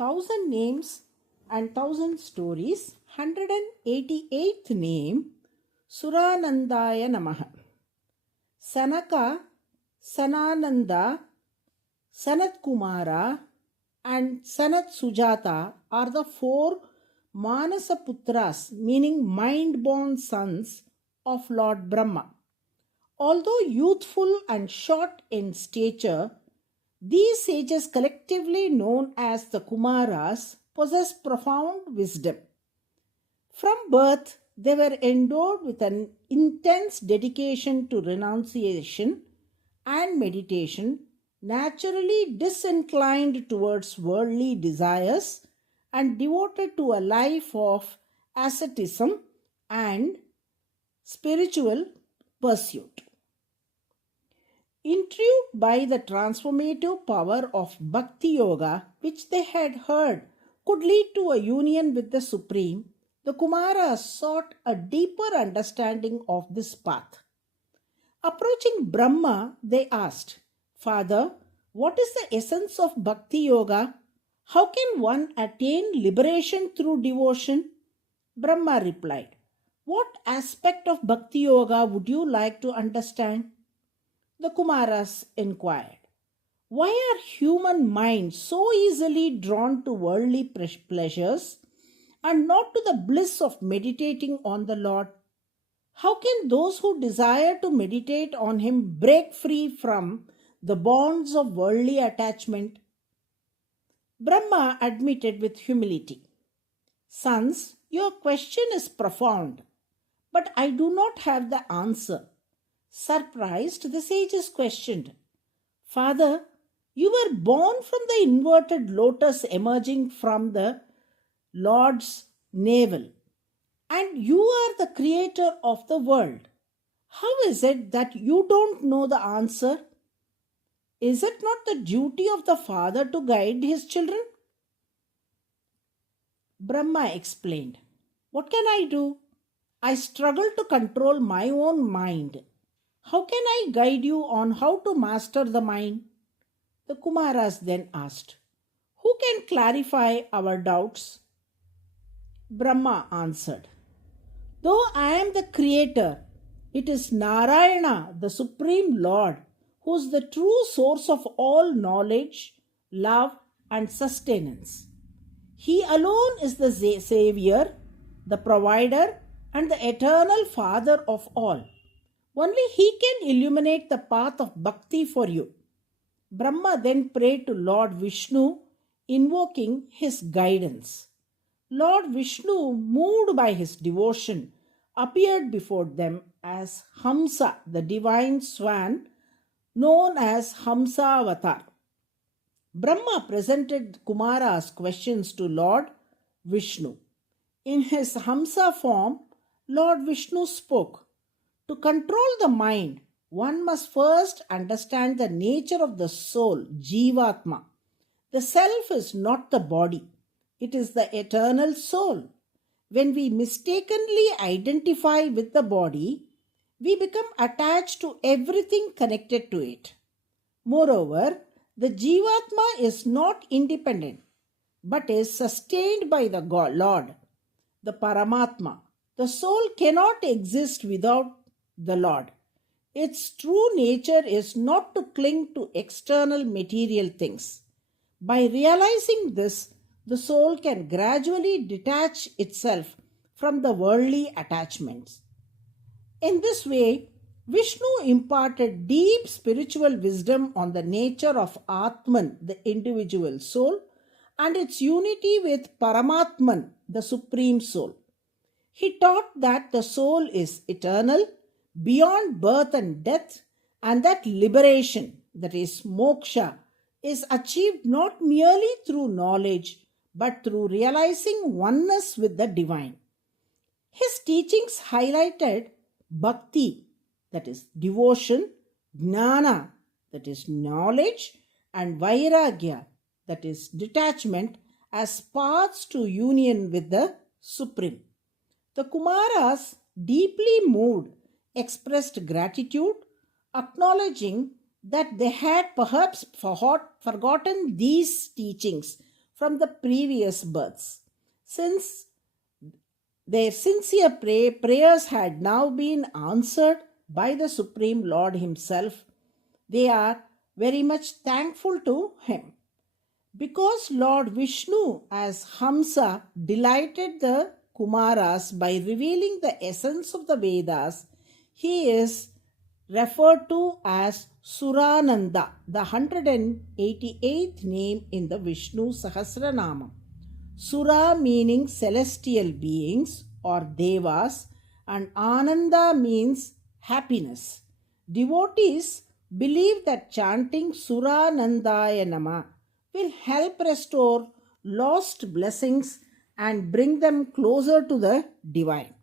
Thousand Names and Thousand Stories, 188th name, SURANANDAYA NAMAH. Sanaka, Sanananda, Sanat Kumara, and Sanat Sujata are the four Manasaputras, meaning mind-born sons of Lord Brahma. Although youthful and short in stature, these sages, collectively known as the Kumaras, possess profound wisdom. From birth, they were endowed with an intense dedication to renunciation and meditation, naturally disinclined towards worldly desires, and devoted to a life of asceticism and spiritual pursuit. Intrigued by the transformative power of Bhakti Yoga, which they had heard could lead to a union with the Supreme, the Kumaras sought a deeper understanding of this path. Approaching Brahma, they asked, "Father, what is the essence of Bhakti Yoga? How can one attain liberation through devotion?" Brahma replied, "What aspect of Bhakti Yoga would you like to understand?" The Kumaras inquired, "Why are human minds so easily drawn to worldly pleasures and not to the bliss of meditating on the Lord? How can those who desire to meditate on Him break free from the bonds of worldly attachment?" Brahma admitted with humility, "Sons, your question is profound, but I do not have the answer." Surprised, the sages questioned, "Father, you were born from the inverted lotus emerging from the Lord's navel, and you are the creator of the world. How is it that you don't know the answer? Is it not the duty of the father to guide his children?" Brahma explained, "What can I do? I struggle to control my own mind. How can I guide you on how to master the mind?" The Kumaras then asked, "Who can clarify our doubts?" Brahma answered, "Though I am the creator, it is Narayana, the Supreme Lord, who is the true source of all knowledge, love, and sustenance. He alone is the Savior, the Provider, and the Eternal Father of all. Only He can illuminate the path of bhakti for you." Brahma then prayed to Lord Vishnu, invoking his guidance. Lord Vishnu, moved by his devotion, appeared before them as Hamsa, the divine swan, known as Hamsavatar. Brahma presented Kumara's questions to Lord Vishnu. In his Hamsa form, Lord Vishnu spoke, "To control the mind, one must first understand the nature of the soul, Jivatma. The self is not the body, it is the eternal soul. When we mistakenly identify with the body, we become attached to everything connected to it. Moreover, the Jivatma is not independent, but is sustained by the Lord, the Paramatma. The soul cannot exist without the Lord. Its true nature is not to cling to external material things. By realizing this, the soul can gradually detach itself from the worldly attachments." In this way, Vishnu imparted deep spiritual wisdom on the nature of Atman, the individual soul, and its unity with Paramatman, the supreme soul. He taught that the soul is eternal, beyond birth and death, and that liberation, that is moksha, is achieved not merely through knowledge, but through realizing oneness with the divine. His teachings highlighted bhakti, that is devotion, jnana, that is knowledge, and vairagya, that is detachment, as paths to union with the Supreme. The Kumaras, deeply moved, expressed gratitude, acknowledging that they had perhaps forgotten these teachings from the previous births. Since their sincere prayers had now been answered by the Supreme Lord Himself, they are very much thankful to Him. Because Lord Vishnu as Hamsa delighted the Kumaras by revealing the essence of the Vedas, he is referred to as Surananda, the 188th name in the Vishnu Sahasranama. Sura meaning celestial beings or devas, and Ananda means happiness. Devotees believe that chanting Suranandaya NAMAH will help restore lost blessings and bring them closer to the divine.